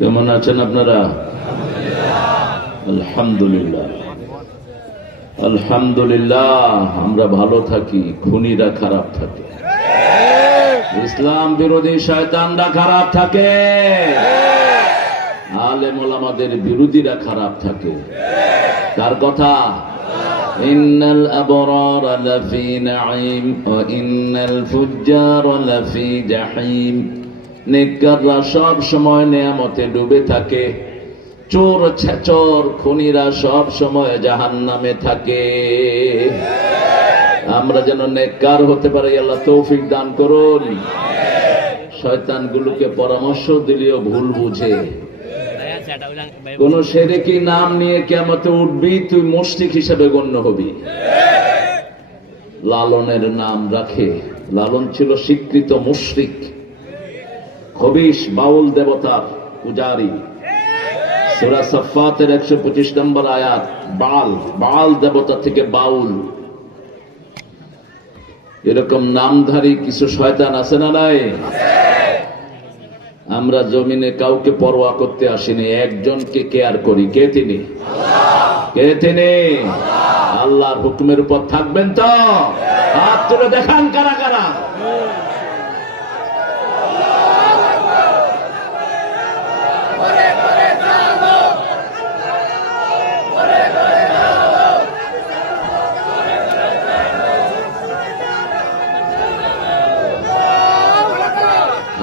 কেমন আছেন আপনারা? আলহামদুলিল্লাহ। আলহামদুলিল্লাহ, আমরা ভালো থাকি, খুনিরা খারাপ থাকে। ইসলাম বিরোধী শয়তানরা খারাপ থাকে। আলেম ওলামাদের বিরোধীরা খারাপ থাকে। তার কথা, ইন্নাল আবরার লাফি নাঈম ওয়া ইন্নাল ফুজ্জার লাফি জাহিম নেককাররা সব সময় নেয়ামতে ডুবে থাকে। চোর ছেচর খুনিরা সব সময় জাহান্নামে থাকে। আমরা যেন নেককার হতে পারি, আল্লাহ তৌফিক দান করুন। শয়তানগুলোকে পরামর্শ দিলেও ভুল বুঝে। কোন সেরেকি নাম নিয়ে কেমতে উঠবি, তুই মুশরিক হিসেবে গণ্য হবি। লালনের নাম রাখে। লালন ছিল স্বীকৃত মুশরিক। খবিশ বাউল দেবতার পূজারী। সুরা সফাতের একশো পঁচিশ নম্বর আয়াত, বাল বাল দেবতা থেকে বাউল। এরকম নামধারী কিছু শয়তান আছে না নাই? আমরা জমিনে কাউকে পরোয়া করতে আসিনি, একজনকে কেয়ার করি। কে তিনি? কে তিনি? আল্লাহর হুকুমের উপর থাকবেন তো? হাত তুলে দেখান কারা কারা?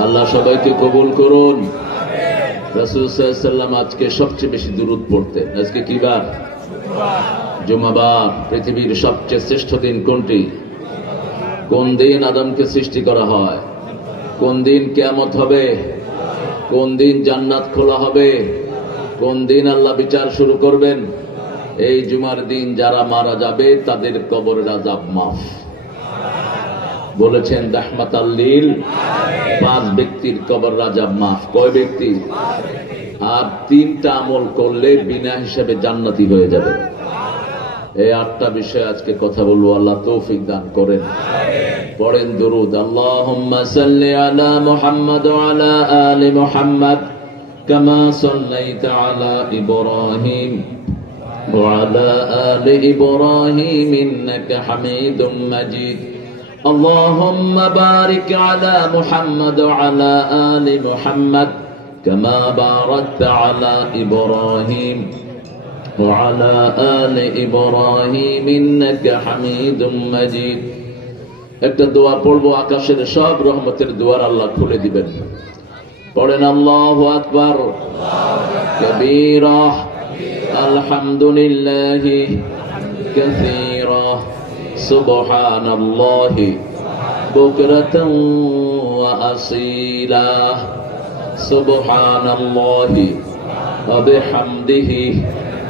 আল্লাহ সবাইকে কবুল করুন। রাসুসাল্লাম আজকে সবচেয়ে বেশি দূরত পড়তেন। আজকে কি বার? জুমাবার পৃথিবীর সবচেয়ে শ্রেষ্ঠ দিন কোনটি? কোন দিন আদমকে সৃষ্টি করা হয়? কোন দিন কেয়ামত হবে? কোন দিন জান্নাত খোলা হবে? কোন দিন আল্লাহ বিচার শুরু করবেন? এই জুমার দিন যারা মারা যাবে, তাদের কবরের আজাব মাফ। বলেছেন রাহমাত পাঁচ ব্যক্তির কবর রাজা মাফ। কয় ব্যক্তি? আর তিনটা আমল করলে বিনা হিসাবে জান্নাতি হয়ে যাবে। এই আটটা বিষয়ে আজকে কথা বলব। আল্লাহ তৌফিক দান করেন। পড়েন দরুদ। আল্লাহ সাল্লি আলা কামা ইব্রাহিম ইব্রাহিম اللهم بارك على محمد وعلى آل محمد كما باركت على إبراهيم وعلى آل إبراهيم إنك حميد مجيد একটা দোয়া পড়বো আকাশের সব রহমতের দুয়ার আল্লাহ খুলে দিবেন পড়েন আল্লাহু আকবার কবীরা আলহামদুলিল্লাহ كثيرا سبحان الله بكرة وأصيلا سبحان الله وبحمده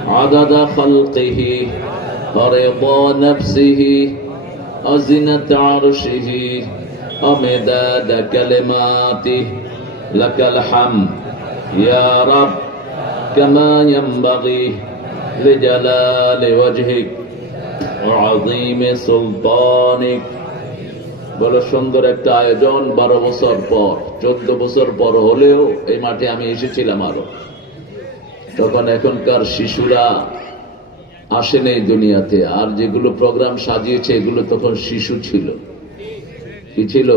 عدد خلقه ورضا نفسه وزنة عرشه ومداد كلماته لك الحمد يا رب كما ينبغي لجلال وجهك وعظيم سلطانك বড় সুন্দর একটা আয়োজন বারো বছর পর চোদ্দ বছর পর হলেও এই মাঠে আমি এসেছিলাম আরো তখন এখনকার শিশুরা আসেন এই দুনিয়াতে আর যেগুলো প্রোগ্রাম সাজিয়েছে এগুলো তখন শিশু ছিল কি ছিল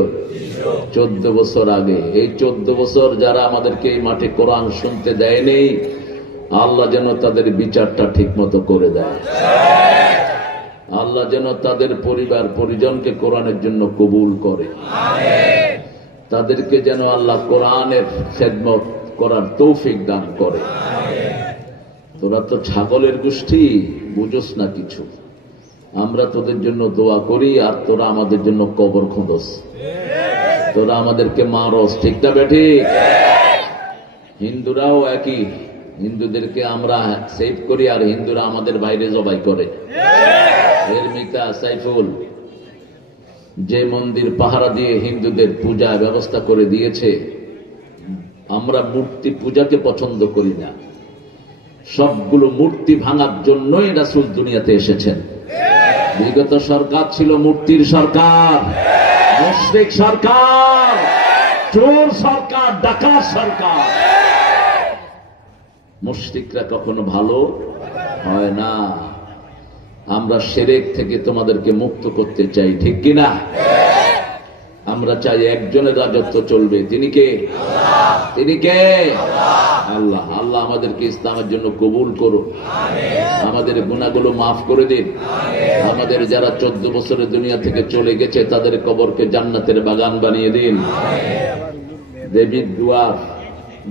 চোদ্দ বছর আগে এই চোদ্দ বছর যারা আমাদেরকে এই মাঠে কোরআন শুনতে দেয়নি আল্লাহ যেন তাদের বিচারটা ঠিক মতো করে দেয় আল্লাহ যেন তাদের পরিবার পরিজনকে কোরআনের জন্য কবুল করে। তাদেরকে যেন আল্লাহ কোরআনের খেদমত করার তৌফিক দান করে। তোরা তো ছাগলের গোষ্ঠী, বুঝোস না কিছু। আমরা তোদের জন্য দোয়া করি আর তোরা আমাদের জন্য কবর খোঁদস তোরা আমাদেরকে মারস, ঠিক না বেঠি হিন্দুরাও একই। হিন্দুদেরকে আমরা সেভ করি আর হিন্দুরা আমাদের বাইরে জবাই করে। এর মিতা সাইফুল, যে মন্দির পাহারা দিয়ে হিন্দুদের পূজা ব্যবস্থা করে দিয়েছে, আমরা মূর্তি পূজাকে পছন্দ করি না। সবগুলো মূর্তি ভাঙার জন্যই রাসুল দুনিয়াতে এসেছেন। বিগত সরকার ছিল মূর্তির সরকার, মুশরিক সরকার, চোর সরকার, ডাকাত সরকার। মুশরিকরা কখনো ভালো হয় না। আমরা সেরেক থেকে তোমাদেরকে মুক্ত করতে চাই, ঠিক কিনা? আমরা চাই একজনের রাজত্ব চলবে। তিনি কে? তিনি কে? আল্লাহ। আল্লাহ আমাদেরকে ইসলামের জন্য কবুল করুন আমাদের গুণাগুলো মাফ করে দিন। আমাদের যারা চোদ্দ বছরের দুনিয়া থেকে চলে গেছে, তাদের কবরকে জান্নাতের বাগান বানিয়ে দিন। দেবীর দুয়ার।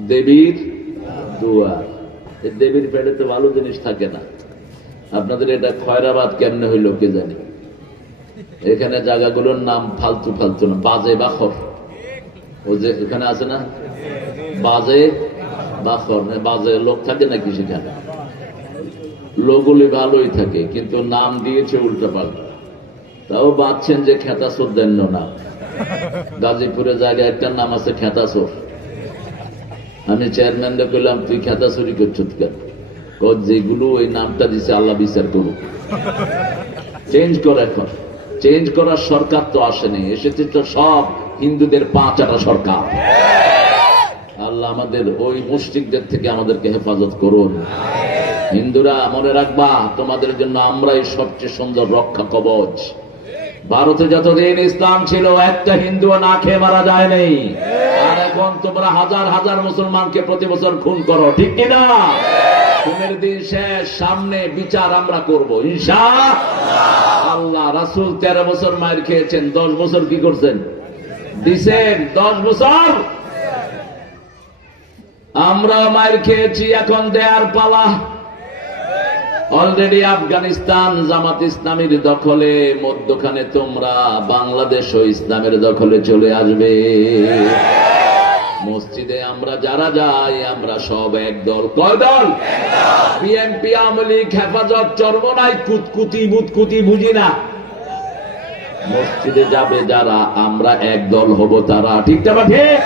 দেবীর দুয়ার। দেবীর পেটে তো ভালো জিনিস থাকে না। আপনাদের এটা খয়রাবাদ কেমনে হইল কে জানি? এখানে জায়গাগুলোর নাম ফালতু ফালতু না। বাজে বাখর। ও যে এখানে আছে না? বাজে বাখর। বাজে লোক থাকে নাকি সেখানে? লোকগুলি ভালোই থাকে, কিন্তু নাম দিয়েছে উল্টা পাল্টা। তাও বাঁচছেন যে খেতাসোর দেন না গাজীপুরে জায়গায় একটা নাম আছে খেতাসোর। আমি চেয়ারম্যানকে বললাম তুই খেতা চুরি করছ কেন? যেগুলো ওই নামটা দিছে, আল্লাহ বিচার করুক। চেঞ্জ কর এখন। চেঞ্জ করার সরকার তো আসেনি। এসেছে তো সব হিন্দুদের পাঁচাটা সরকার। আল্লাহ আমাদের ওই মুসলিকদের থেকে আমাদেরকে হেফাজত করুন। হিন্দুরা, মনে রাখবা, তোমাদের জন্য আমরাই সবচেয়ে সুন্দর রক্ষা কবচ। ভারতে যতদিন ইসলাম ছিল, একটা হিন্দু না খেয়ে মারা যায় নাই আর এখন তোমরা হাজার হাজার মুসলমানকে প্রতি বছর খুন করো, ঠিক কিনা? খুনের দিন শেষ, সামনে বিচার আমরা করব। ঈশা আল্লাহ, রাসুল তেরো বছর মায়ের খেয়েছেন, দশ বছর কি করছেন? দিছেন, দশ বছর। আমরা মায়ের খেয়েছি, এখন দেয়ার পালা। অলরেডি আফগানিস্তান জামাত ইসলামীর দখলে, মধ্যখানে তোমরা বাংলাদেশ ও ইসলামের দখলে চলে আসবে। মসজিদে আমরা যারা যাই, আমরা সব এক দল। কয় দল? বিএনপি, আওয়ামী লীগ, হেফাজত চর্মনাই কুতকুতি বুতকুতি বুঝি না। মসজিদে যাবে যারা, আমরা এক দল হব তারা। ঠিক না ঠিক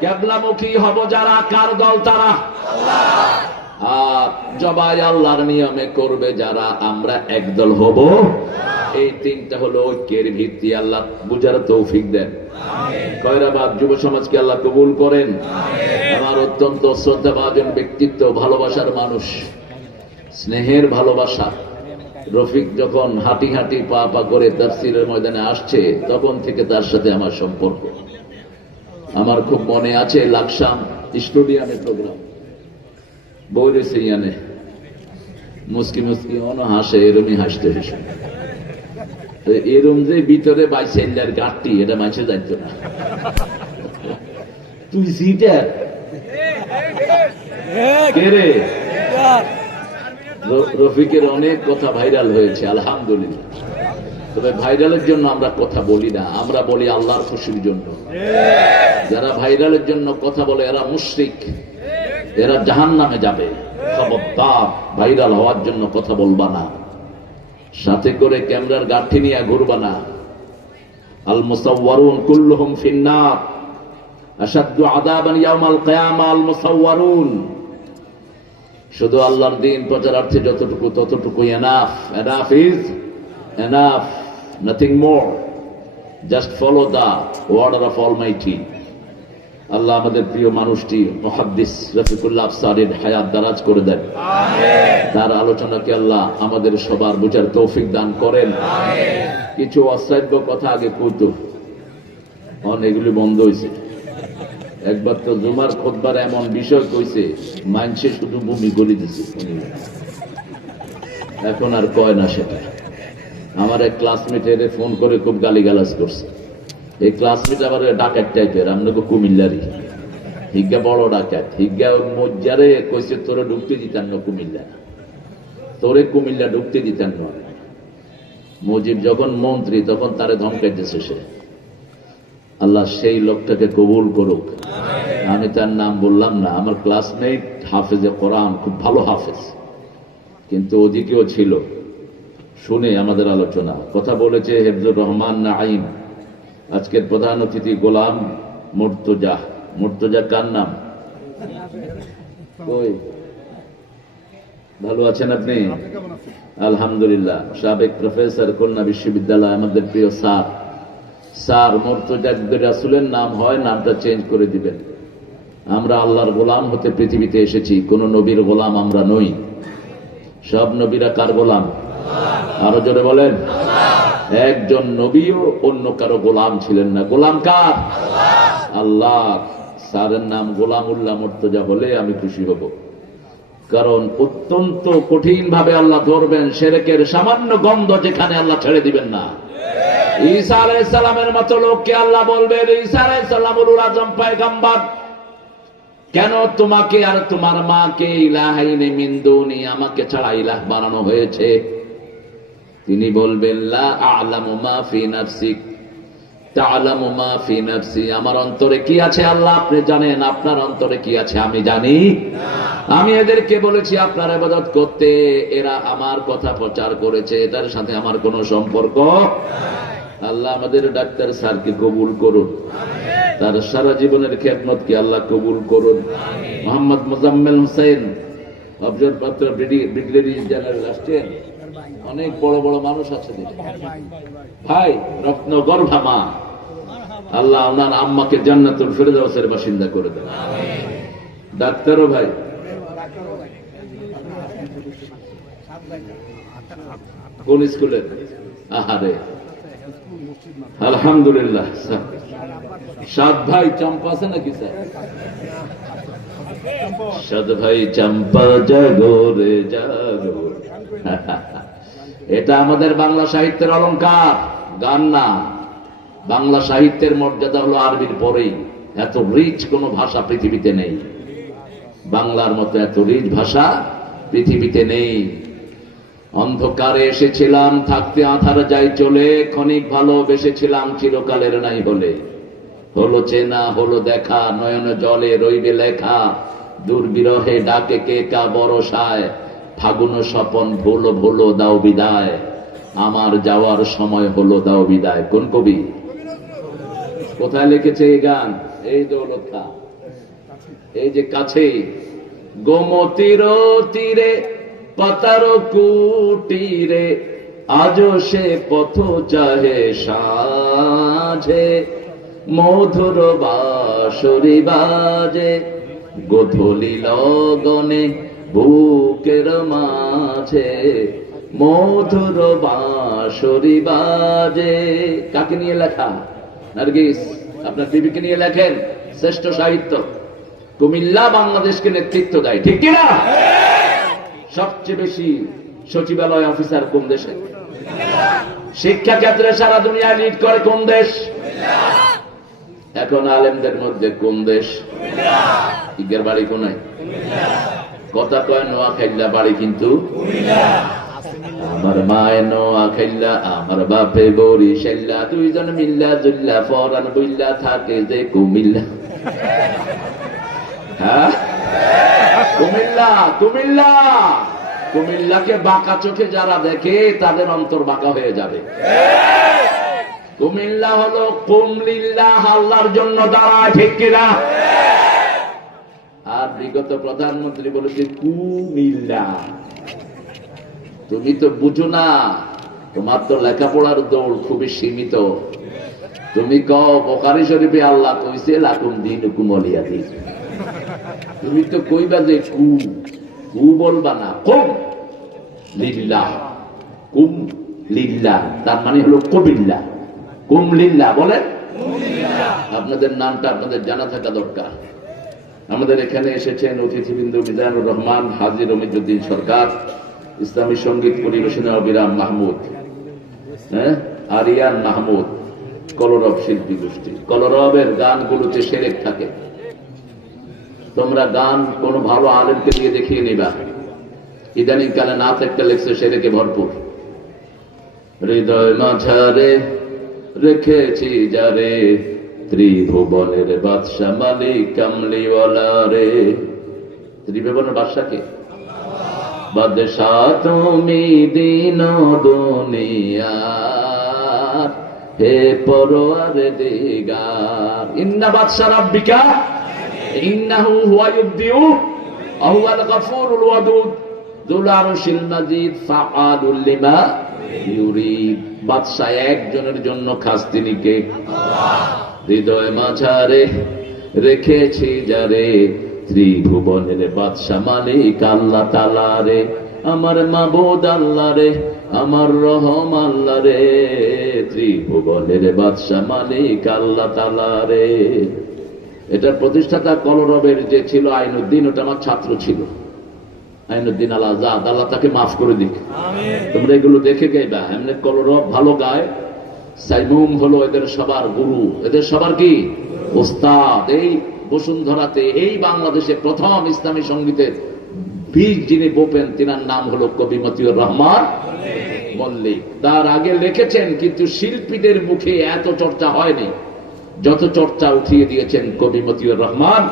কেবলামুখী হব যারা, কার দল তারা? আর জবাই আল্লাহর নিয়মে করবে যারা, আমরা একদল হব। এই তিনটা হলো ঐক্যের ভিত্তি, আল্লাহ বুঝার তৌফিক দেন। কয়রাবাদ যুব সমাজকে আল্লাহ কবুল করেন। আমার অত্যন্ত শ্রদ্ধাভাজন ব্যক্তিত্ব ভালোবাসার মানুষ স্নেহের ভালোবাসা। রফিক যখন হাঁটি হাঁটি পা পা করে তাফসিরের ময়দানে আসছে তখন থেকে তার সাথে আমার সম্পর্ক। আমার খুব মনে আছে লাকসাম স্টেডিয়ামে প্রোগ্রাম। বৌরে সেইয়ানে মুসকি মুসকি অন হাসে এরমই হাসতে হেসে এরম যে ভিতরে বাইসেন্ডার গাঁটটি এটা মাঝে যাইতো না। তুই সিটার? কে রে? র- রফিকের অনেক কথা ভাইরাল হয়েছে, আলহামদুলিল্লাহ। তবে ভাইরালের জন্য আমরা কথা বলি না, আমরা বলি আল্লাহর খুশির জন্য। যারা ভাইরালের জন্য কথা বলে, এরা মুশরিক। এরা জাহান নামে যাবে। খবরদার, ভাইরাল হওয়ার জন্য কথা বলবা না। সাথে করে ক্যামেরার গাঠি নিয়ে ঘুরবা না। আল মুসাওয়ারুন কুল্লুহুম ফিন্নার। আসাদ্দু আদাবান ইয়াউমাল কিয়ামা আল মুসাওয়ারুন শুধু আল্লাহর দিন প্রচারার্থে যতটুকু ততটুকু enough enough is enough nothing more just follow the order of almighty Allah আমাদের প্রিয় মানুষটি মহাদ্দিস রফিকুল্লাহ আফসারের হায়াত দারাজ করে দেন। তার আলোচনাকে আল্লাহ আমাদের সবার বুঝার তৌফিক দান করেন। কিছু অশ্রাব্য কথা আগে কইতো। অন এগুলি বন্ধ হয়েছে একবার তো জুমার খোদবার এমন বিষয় কইছে মানছে শুধু ভূমি করে দিছে। এখন আর কয় না সেটা। আমার এক ক্লাসমেট ক্লাসমেটের ফোন করে খুব গালিগালাজ করছে। এই ক্লাসমেট আবার ডাকাত টাইপের আপনাকে কুমিল্লারই। হিজ্ঞা বড় ডাকাত হিজ্ঞা মজ্জারে কইছে, তোরে ঢুকতে দিতেন না কুমিল্লা। তোরে কুমিল্লা ঢুকতে দিতেন না। মুজিব যখন মন্ত্রী, তখন তারে ধমকাইতেছে সে। আল্লাহ সেই লোকটাকে কবুল করুক। আমি তার নাম বললাম না, আমার ক্লাসমেট হাফেজে কোরআন, খুব ভালো হাফেজ। কিন্তু ওদিকেও ছিল। শুনে আমাদের আলোচনা, কথা বলেছে হেফজুর রহমান না আইন আজকের প্রধান অতিথি গোলাম মুর্তজা। মুর্তজা কার নাম? কই? ভালো আছেন আপনি? আলহামদুলিল্লাহ। সাবেক প্রফেসর খুলনা বিশ্ববিদ্যালয়, আমাদের প্রিয় স্যার। স্যার মর্তজা রাসুলের নাম হয়, নামটা চেঞ্জ করে দিবেন। আমরা আল্লাহর গোলাম হতে পৃথিবীতে এসেছি, কোন নবীর গোলাম আমরা নই। সব নবীরা কার গোলাম? আরও জোরে বলেন। একজন নবীও অন্য কারও গোলাম ছিলেন না। গোলাম কার? আল্লাহ। স্যারের নাম গোলাম উল্লাহ মর্তজা হলে আমি খুশি হব। কারণ অত্যন্ত কঠিন ভাবে আল্লাহ ধরবেন, সেরেকের সামান্য গন্ধ যেখানে আল্লাহ ছেড়ে দিবেন না। ঈসা আলাইসালামের মতো লোককে আল্লাহ বলবেন, ঈসা আলাইসাল্লামুল আজম পায়গাম্বার, কেন তোমাকে আর তোমার মাকে ইলাহাইনে মিন্দুনি আমাকে ছাড়া ইলাহ বানানো হয়েছে? তিনি বলবেন লা আ'লামু মা ফি নাফসিক। তা'লামু মা ফি নাফসি। আমার অন্তরে কি আছে আল্লাহ? আপনি জানেন আপনার অন্তরে কি আছে আমি জানি। আমি এদেরকে বলেছি আপনার ইবাদত করতে। এরা আমার কথা প্রচার করেছে। এটার সাথে আমার কোনো সম্পর্ক আল্লাহ আমাদের ডাক্তার স্যারকে কবুল করুন। তার সারা জীবনের খেদমতকে আল্লাহ কবুল করুন। মোহাম্মদ মোজাম্মেল হোসেন অবসরপ্রাপ্ত ব্রিগেডিয়ার জেনারেল আসছেন। অনেক বড় বড় মানুষ আছে। ভাই রত্ন গর্ভামা আল্লাহ ওনার আম্মাকে জান্নাতুল ফেরদাউসের বাসিন্দা করে দেন। ডাক্তারও ভাই। কোন স্কুলের আহারে। আলহামদুলিল্লাহ সাত ভাই, চম্পা আছে নাকি, স্যার? সাত ভাই, চম্পা জাগো রে, জাগো। এটা আমাদের বাংলা সাহিত্যের অলংকার। গান না। বাংলা সাহিত্যের মর্যাদা হলো আরবির পরেই। এত রিচ কোন ভাষা পৃথিবীতে নেই। বাংলার মতো এত রিচ ভাষা পৃথিবীতে নেই। অন্ধকারে এসেছিলাম, থাকতে আধার যাই চলে, ক্ষণিক ভালোবেসেছিলাম, চিরকালের নাই বলে হলো চেনা, হলো দেখা, নয়ন জলে রইবে লেখা। দুর্বিরহে ডাকে কে কা বরসায়। ফাগুন স্বপন, ভুল, ভুলো, দাও বিদায়। আমার যাওয়ার সময় হলো, দাও বিদায়। কোন কবি? কোথায় লিখেছে এই গান? এই দৌলত এই যে কাছে গোমতির তীরে, পাতার কুটিরে, আজও সে পথ চাহে সাঝে। মধুর বাসরি বাজে, গোধূলি লগনে বুকের মাঝে মধুর বাসরি বাজে। কাকে নিয়ে লেখা? নার্গিস, আপনার বিবিকে নিয়ে লেখেন শ্রেষ্ঠ সাহিত্য। কুমিল্লা বাংলাদেশকে নেতৃত্ব দেয়, ঠিক কিনা? সবচেয়ে বেশি সচিবালয় অফিসার কোন দেশে? শিক্ষা ক্ষেত্রে সারা দুনিয়া লিড করে কোন দেশ? এখন আলেমদের মধ্যে কোন দেশ? বাড়ি কোনায়? কথা কয়, নোয়া খাইল্লা বাড়ি কিন্তু আমার মায় নোয়া খাইল্লা, আমার বাপে বড়ি সেল্লা দুইজন মিল্লা জুল্লা, ফরান বুল্লা থাকে যে কুমিল্লা। হ্যাঁ? কুমিল্লা কুমিল্লা! কুমিল্লাকে বাঁকা চোখে যারা দেখে, তাদের অন্তর বাঁকা হয়ে যাবে। কুমিল্লা হলো কুমলিল্লা হাল্লার জন্য দাঁড়ায়, ঠিক কিনা? আর বিগত প্রধানমন্ত্রী বলেছে কুমিল্লা। তুমি তো বুঝো না, তোমার তো লেখাপড়ার দৌড় খুবই সীমিত। তুমি কও, বোকারি শরীফে আল্লাহ কইছে, লাকুম দিন কুমলিয়া দিন। তুমি তো কইবা যে কু কু বলবা না, কুম লিল্লাহ কুম লিল্লাহ, তার মানে হলো কবিল্লা কুম লিল্লাহ বলেন? আপনাদের নামটা, আপনাদের জানা থাকা দরকার। আমাদের এখানে এসেছেন অতিথিবৃন্দ মিজানুর রহমান হাজির অমিজুদ্দিন সরকার, ইসলামী সংগীত পরিবেশনা অবিরাম মাহমুদ হ্যাঁ? আরিয়ান মাহমুদ, কলরব শিল্পী গোষ্ঠী। কলরবের গানগুলোতে সেরেক থাকে। তোমরা গান কোন ভালো আলেমকে দিয়ে দেখিয়ে নিবা। ইদানিং কালে না থাকতে লেখছে সেরেকে ভরপুর। হৃদয় মাঝারে রেখেছি যারে ত্রিভুবনের বাদশা মালিক কামলিওয়ালা রে। ত্রিভুবনের বাদশাকে বাদশা তুমি দিন দুনিয়া। হে পরোয়ার দিগার। ইন্না বাদশা রাব্বিকা। ইন্নাহু হুয়া আহুয়াল গাফুরুল ওয়াদুদ। যুল মাজিদ ফাআলুল লিমা ইউরিদ। বাদশা একজনের জন্য খাস কে? হৃদয় মাঝারে রেখেছি যারে ত্রিভুবনের বাদশা মালিক আল্লাহ তালা রে আমার মাবুদ আল্লাহ রে আমার রহম আল্লাহ রে ত্রিভুবনের বাদশা মালিক আল্লাহ তালা রে এটার প্রতিষ্ঠাতা কলরবের যে ছিল আইনুদ্দিন ওটা আমার ছাত্র ছিল। আইনুদ্দিন আল আজাদ আল্লাহ তাকে মাফ করে দিক। তোমরা এগুলো দেখে গাইবা। এমনি কলরব ভালো গায় সাইমুম হলো এদের সবার গুরু। এদের সবার কি? ওস্তাদ। এই বসুন্ধরাতে, এই বাংলাদেশে প্রথম ইসলামী সঙ্গীতের বীজ যিনি বোপেন, তিনার নাম হলো কবি মতিউর রহমান মল্লিক। তার আগে লিখেছেন, কিন্তু শিল্পীদের মুখে এত চর্চা হয়নি। যত চর্চা উঠিয়ে দিয়েছেন কবি মতিউর রহমান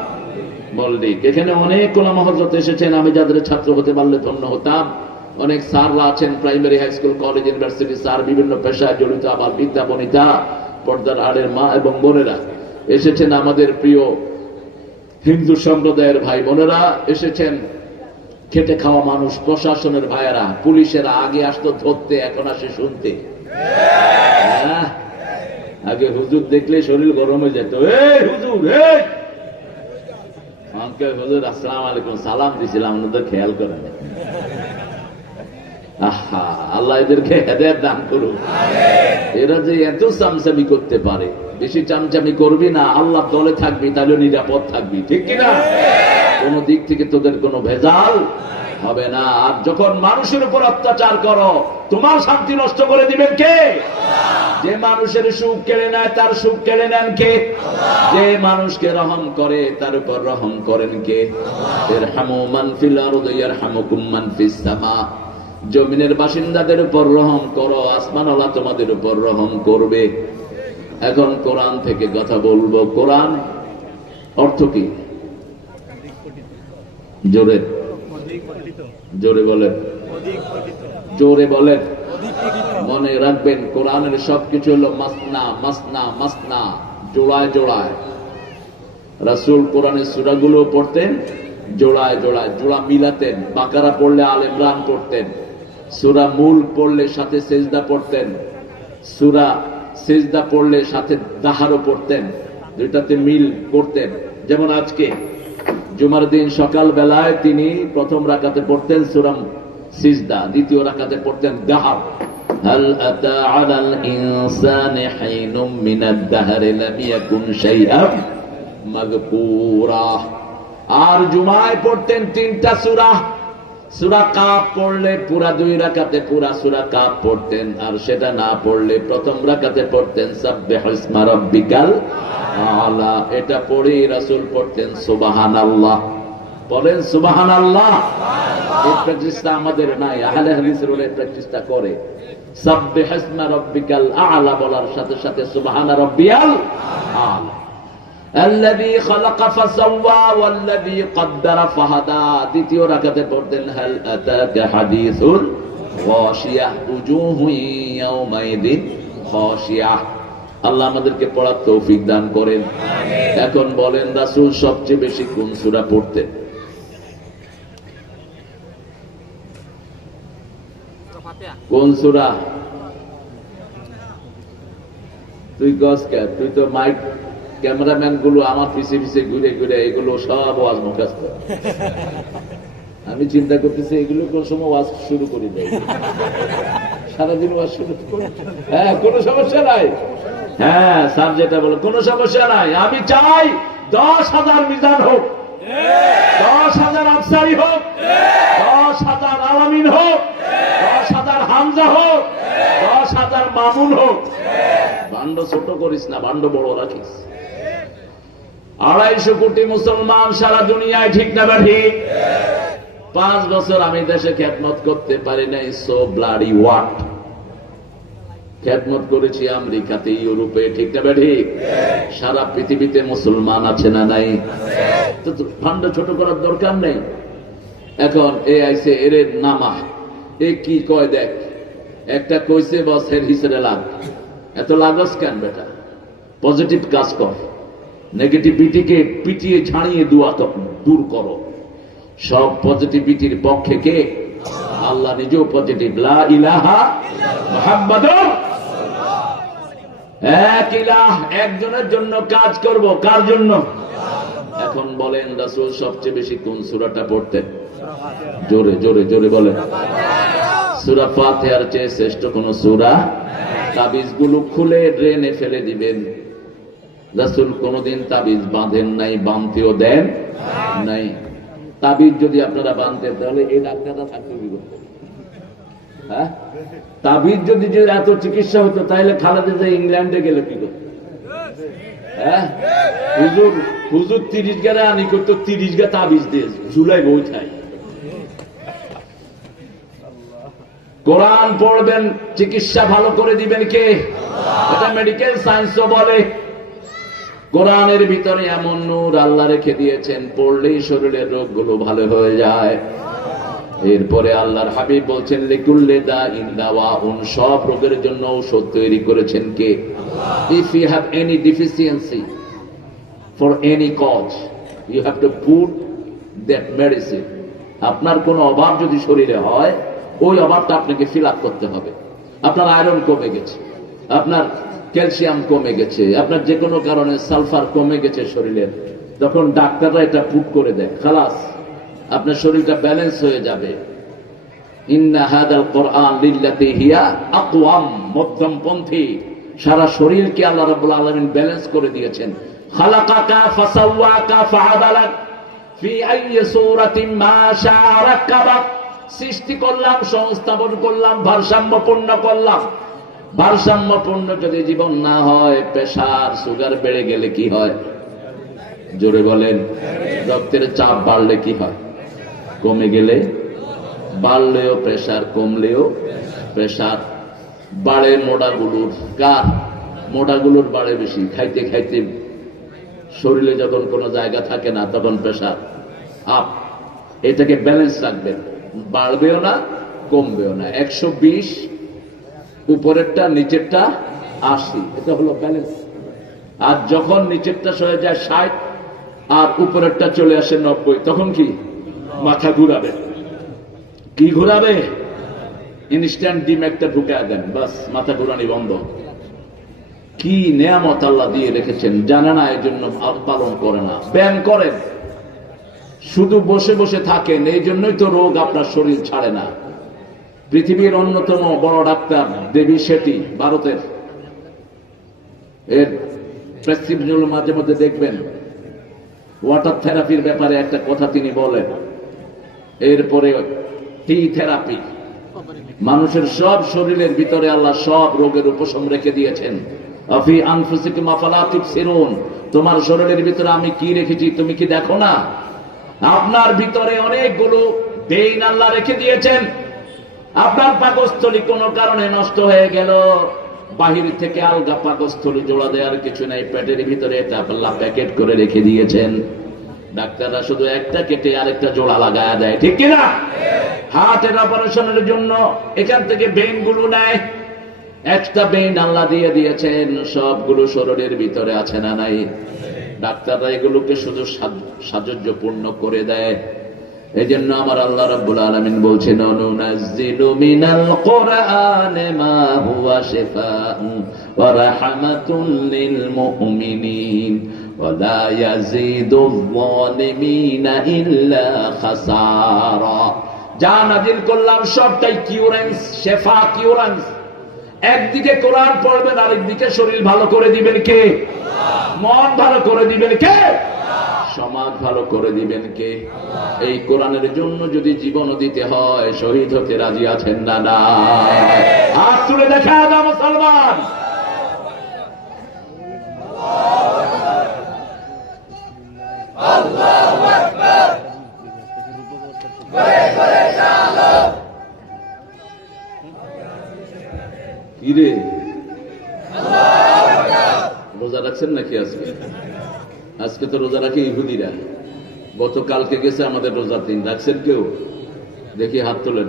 মল্লিক। এখানে অনেক ওলামা হজরত এসেছেন, আমি যাদের ছাত্র হতে পারলে ধন্য হতাম। অনেক স্যাররা আছেন primary high school, college, university. Sir বিভিন্ন পেশায় জড়িত, আবার বিদ্যা বনিতা, পর্দার আড়ের মা এবং বোনেরা। এসেছেন আমাদের প্রিয় হিন্দু সম্প্রদায়ের ভাই বোনেরা। এসেছেন খেটে খাওয়া মানুষ, প্রশাসনের ভাইয়েরা, পুলিশেরা, আগে আসতো ধরতে, এখন আসে শুনতে। হ্যাঁ? আগে হুজুর দেখলে শরীর গরম হয়ে যেত। হুজুর হুজুর আসসালাম আলাইকুম, সালাম দিছিলাম ওনাদের খেয়াল করেন আহা আল্লাহ এদেরকে হেদায়ত দান করুন এরা যে এত চামচামি করতে পারে বেশি চামচামি করবি না আল্লাহ দলে থাকবি তাহলে নিরাপদ থাকবি ঠিক কিনা? কোন দিক থেকে তোদের কোনো ভেজাল হবে না। আর যখন মানুষের উপর অত্যাচার করো তোমার শান্তি নষ্ট করে দিবেন কে? যে মানুষের সুখ কেড়ে নেয় তার সুখ কেড়ে নেন কে? যে মানুষকে রহম করে তার উপর রহম করেন কে? এর হামু মানফিল আর হামুকুম মানফিস সামা। জমিনের বাসিন্দাদের উপর রহম করো, আসমান আল্লাহ তোমাদের উপর রহম করবে। এখন কোরআন থেকে কথা বলব। কোরআন অর্থ কি? জোরে। জোরে বলেন। জোরে বলেন। মনে রাখবেন, কোরআনের সবকিছু হলো মাসনা মাসনা মাসনা, জোড়ায় জোড়ায়। রাসূল কোরআনের সূরাগুলো পড়তেন, জোড়ায় জোড়ায়, জোড়া মিলাতেন। বাকারা পড়লে আল ইমরান পড়তেন। সূরা মূল পড়লে সাথে সেজদা পড়তেন সূরা সেজদা পড়লে সাথে দাহারও পড়তেন দুইটাতে মিল করতেন যেমন আজকে জুমার দিন সকাল বেলায় তিনি প্রথম রাকাতে পড়তেন সুরাম সিজদা দ্বিতীয় রাকাতে পড়তেন দাহাব هل أتى على الإنسان حين من الدهر لم يكن شيئا مذكورا আর জুমায় পড়তেন তিনটা সূরা সূরা কাপ পড়লে পুরা দুই রাকাতে পুরা সূরা কাপ পড়তেন, আর সেটা না পড়লে প্রথম রাকাতে পড়তেন, সাব্বিহ ইসমা রাব্বিকাল আলা। এটা পড়েই রাসূল পড়তেন, সুবহানাল্লাহ। বলেন, সুবহানাল্লাহ। এই প্র্যাকটিসটা আমাদের নাই, আহলে হাদিসের ওই প্র্যাকটিসটা করে। সাব্বিহ ইসমা রাব্বিকাল আলা বলার সাথে সাথে সুবহানা রাব্বিয়াল আলা। الذي خلق فسوى والذي قدر فهدى দ্বিতীয় রাকাতে পড়তেন هل أتاك حديث غاشية وجوه يومئذ خاشعة আল্লাহ আমাদেরকে পড়ার তৌফিক দান করেন এখন বলেন রাসূল সবচেয়ে বেশি কোন সূরা পড়তেন কোন সূরা তুই গস কে তুই তো মাইক ক্যামেরাম্যানগুলো আমার পিছে পিছে ঘুরে ঘুরে এগুলো সব ওয়াজ মুখাস্ত আমি চিন্তা করতেছি, এগুলো কোন সময় ওয়াজ শুরু করি দেয় সারাদিন ওয়াজ শুরু হ্যাঁ কোনো সমস্যা নাই। হ্যাঁ স্যার যেটা বলো, কোনো সমস্যা নাই। আমি চাই দশ হাজার মিজান হোক। দশ হাজার আফসারি হোক। দশ হাজার আলামিন হোক। দশ হাজার হামজা হোক। দশ হাজার মামুন হোক। ভাণ্ড ছোট করিস না ভাণ্ড বড় রাখিস। আড়াইশো কোটি মুসলমান সারা দুনিয়ায় ঠিক না বা ঠিক? পাঁচ বছর আমি দেশে খ্যাতমত করতে পারি নাই সো ব্লাডি ওয়াট খ্যাতমত করেছি আমেরিকাতে ইউরোপে, ঠিক না ঠিক সারা পৃথিবীতে মুসলমান আছে না নাই? ফান্ড ছোট করার দরকার নেই। এখন এ আইসে এরে নামা। এ কি কয় দেখ? একটা কইছে, বস হিসেবে লাগ। এত লাগস কেন বেটা? পজিটিভ কাজ কর। নেগেটিভিটিকে পিটিয়ে, ছাড়িয়ে, দুয়া কর- দূর করো। সব পজিটিভিটির পক্ষে কে? আল্লাহ নিজেও পজিটিভ এক ইলাহ একজনের জন্য কাজ করব, কার জন্য? এখন বলেন রাসূল সবচেয়ে বেশি কোন সূরাটা পড়তেন? জোরে জোরে জোরে বলেন। সূরা ফাতিহার চেয়ে শ্রেষ্ঠ কোন সূরা? তাবিজগুলো খুলে ড্রেনে ফেলে দিবেন। রাসূল কোনদিন তাবিজ বাঁধেন নাই, বাঁধতেও দেন নাই। তাবিজ যদি আপনারা বাঁধতেন তাহলে এই ডাক্তারটা থাকতো কি? হ্যাঁ? তাবিজ যদি এত চিকিৎসা হতো, তাহলে খালাদে যে ইংল্যান্ডে গেলে কি করতো? হ্যাঁ? হুজুর তিরিশ গারে আনি করতো তিরিশ গা তাবিজ ঝুলাই কোরআন পড়বেন, চিকিৎসা ভালো করে দিবেন কে? এটা মেডিকেল সায়েন্সও বলে। কোরআনের ভিতরে এমন নূর আল্লাহ রেখে দিয়েছেন, পড়লেই শরীরের রোগগুলো ভালো হয়ে যায়। এরপরে আল্লাহর হাবিব বলছেন, লিকুল্লে দা ইন্দাওয়া উন সব রোগের জন্য ঔষধ তৈরি করেছেন কে? If you have any deficiency for any cause you have to put that medicine আপনার কোনো অভাব যদি শরীরে হয়, ওই অভাবটা আপনাকে ফিল করতে হবে। আপনার আয়রন কমে গেছে। আপনার ক্যালসিয়াম কমে গেছে, আপনার যে কোনো কারণে সালফার কমে গেছে শরীরের তখন ডাক্তাররা এটা পুট করে দেয়, খালাস, আপনার শরীরটা ব্যালেন্স হয়ে যাবে। সারা শরীরকে আল্লাহ রাব্বুল আলামিন ব্যালেন্স করে দিয়েছেন। সৃষ্টি করলাম, সংস্থাপন করলাম ভারসাম্যপূর্ণ করলাম। ভারসাম্যপূর্ণ যদি জীবন না হয়, প্রেশার, সুগার বেড়ে গেলে কি হয়? জোরে বলেন, রক্তের চাপ বাড়লে কি হয়? কমে গেলে? বাড়লেও প্রেসার কমলেও প্রেসার বাড়ে মোড়াগুলোর কার মোটাগুলোর বাড়ে বেশি। খাইতে খাইতে শরীরে যখন কোনো জায়গা থাকে না, তখন প্রেশার আপ। এটাকে ব্যালেন্স রাখবেন। বাড়বেও না, কমবেও না। একশো বিশ উপরেরটা নিচেরটা আশি। এটা হলো ব্যালেন্স আর যখন নিচেরটা সরে যায় ষাট, আর উপরেরটা চলে আসে নব্বই, তখন কি? মাথা ঘুরাবে। কি ঘুরাবে? ইনস্ট্যান্ট ডিম একটা ঢুকে দেন, বাস, মাথা ঘুরানি বন্ধ। কি নেয়ামত আল্লাহ দিয়ে রেখেছেন, জানে না এই জন্য পালন করে না। ব্যায়াম করেন। শুধু বসে বসে থাকেন এই জন্যই তো রোগ আপনার শরীর ছাড়ে না। পৃথিবীর অন্যতম বড় ডাক্তার দেবী শেঠি, ভারতের। এর প্রেসক্রিপশন মাঝে মধ্যে দেখবেন। ওয়াটার থেরাপির ব্যাপারে একটা কথা তিনি বলেন। এরপরে টি থেরাপি। মানুষের সব শরীরের ভিতরে আল্লাহ সব রোগের উপশম রেখে দিয়েছেন। আফি আনফুসিকুম আফালা তুবসিরুন। তোমার শরীরের ভিতরে আমি কি রেখেছি তুমি কি দেখো না? আপনার ভিতরে অনেকগুলো বেইন আল্লাহ রেখে দিয়েছেন। আপনার পাকস্থলী কোনো কারণে নষ্ট হয়ে গেল। বাহির থেকে আলগা পাকস্থলী জোড়া দেওয়ার কিছু নাই। পেটের ভিতরে এটা আল্লাহ প্যাকেট করে রেখে দিয়েছেন। ডাক্তাররা শুধু একটা কেটে আরেকটা জোড়া লাগায় দেয়। ঠিক কিনা হার্টের অপারেশনের জন্য এখান থেকে বেইনগুলো নেয়। একটা বেইন আল্লাহ দিয়ে দিয়েছেন। সবগুলো শরীরের ভিতরে আছে না নাই? ডাক্তাররা এগুলোকে শুধু সাজস্যপূর্ণ করে দেয়। এই জন্য আমার আল্লাহ রাব্বুল আলামিন বলছেন, অনুনাজ্জিলু মিনাল কোরআনে মা হুয়া শিফাউন ওয়া রাহমাতুন লিল মুমিনিন যা করলাম সবটাই কিউরেন্স, শেফা কিউরেন্স। একদিকে কোরআন পড়বেন, আরেকদিকে শরীর ভালো করে দিবেন কে? মন ভালো করে দিবেন কে? সমাজ ভালো করে দিবেন কে? এই কোরআনের জন্য যদি জীবন দিতে হয়, শহীদ হতে রাজি আছেন না না। হাত তুলে দেখা দাও মুসলমান কিরে রোজা রাখছেন নাকি আজকে আজকে তো রোজা রাখে ইহুদিরা। গতকালকে গেছে আমাদের রোজার দিন। রাখছেন কেউ? দেখি হাত তোলেন।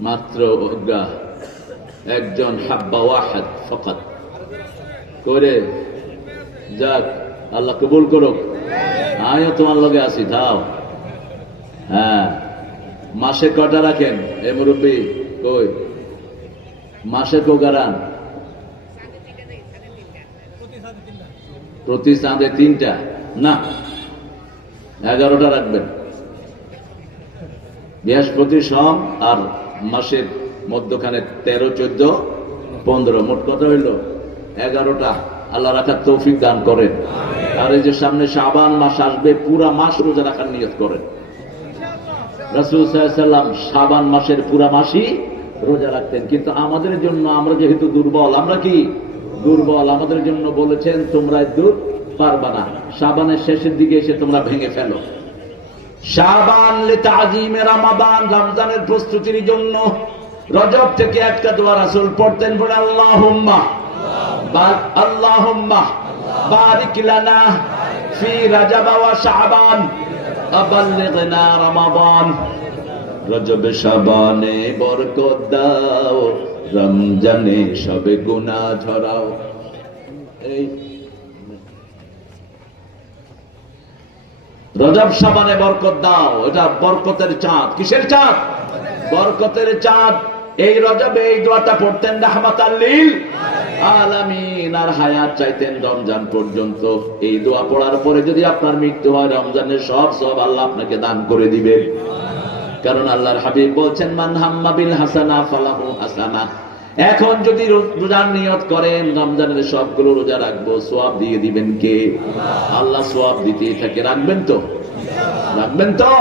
মাত্র অজ্ঞা একজন হাব্বা ওয়াহাদ ফকাত। করে যাক, আল্লাহ কবুল করুক। আমিও তোমার লগে আছি দাও হ্যাঁ মাসে কটা রাখেন? এ মুরব্বী, কই? মাসে কোগারান প্রতি চাঁদে তিনটা। না এগারোটা রাখবেন। বৃহস্পতি সম আর মাসের মধ্যখানে তেরো চোদ্দ পনেরো। মোট কথা হইল? এগারোটা। আল্লাহ রাখার তৌফিক দান করেন। আর এই যে সামনে সাবান মাস আসবে পুরা মাস রোজা রাখার নিয়ত করেন। রাসুল সাল্লাম সাবান মাসের পুরা মাসই রোজা রাখতেন। কিন্তু আমাদের জন্য আমরা যেহেতু দুর্বল আমরা কি? দুর্বল আমাদের জন্য বলেছেন, তোমরা দূর পারবা না। সাবানের শেষের দিকে এসে তোমরা ভেঙে ফেলো। রমজানের প্রস্তুতির জন্য রজব থেকে একটা দোয়া রাসুল পড়তেন বলে আল্লাহ আল্লাহ বারিক লানা ফি রমাদান। রজবে সাবানে বরকত দাও, রমজানে সবে ঝরাও। এই রজব সাবানে বরকত দাও, এটা বরকতের চাঁদ। কিসের চাঁদ? বরকতের চাঁদ। এই রজবে এই দোয়াটা পড়তেন রাহমাত আল্লিল আলামিন, আর হায়াত চাইতেন রমজান পর্যন্ত। এই দোয়া পড়ার পরে যদি আপনার মৃত্যু হয়, রমজানের সব সব আল্লাহ আপনাকে দান করে দিবেন কারণ আল্লাহর হাবিব বলছেন, মান হাম্মা বিল হাসানা ফালাহু হাসানা। এখন যদি রোজার নিয়ত করেন, রমজানের সবগুলো রোজা রাখব, সোয়াব দিয়ে দিবেন কে? আল্লাহ সোয়াব দিতে থাকে। রাখবেন তো? রাখবেন তো?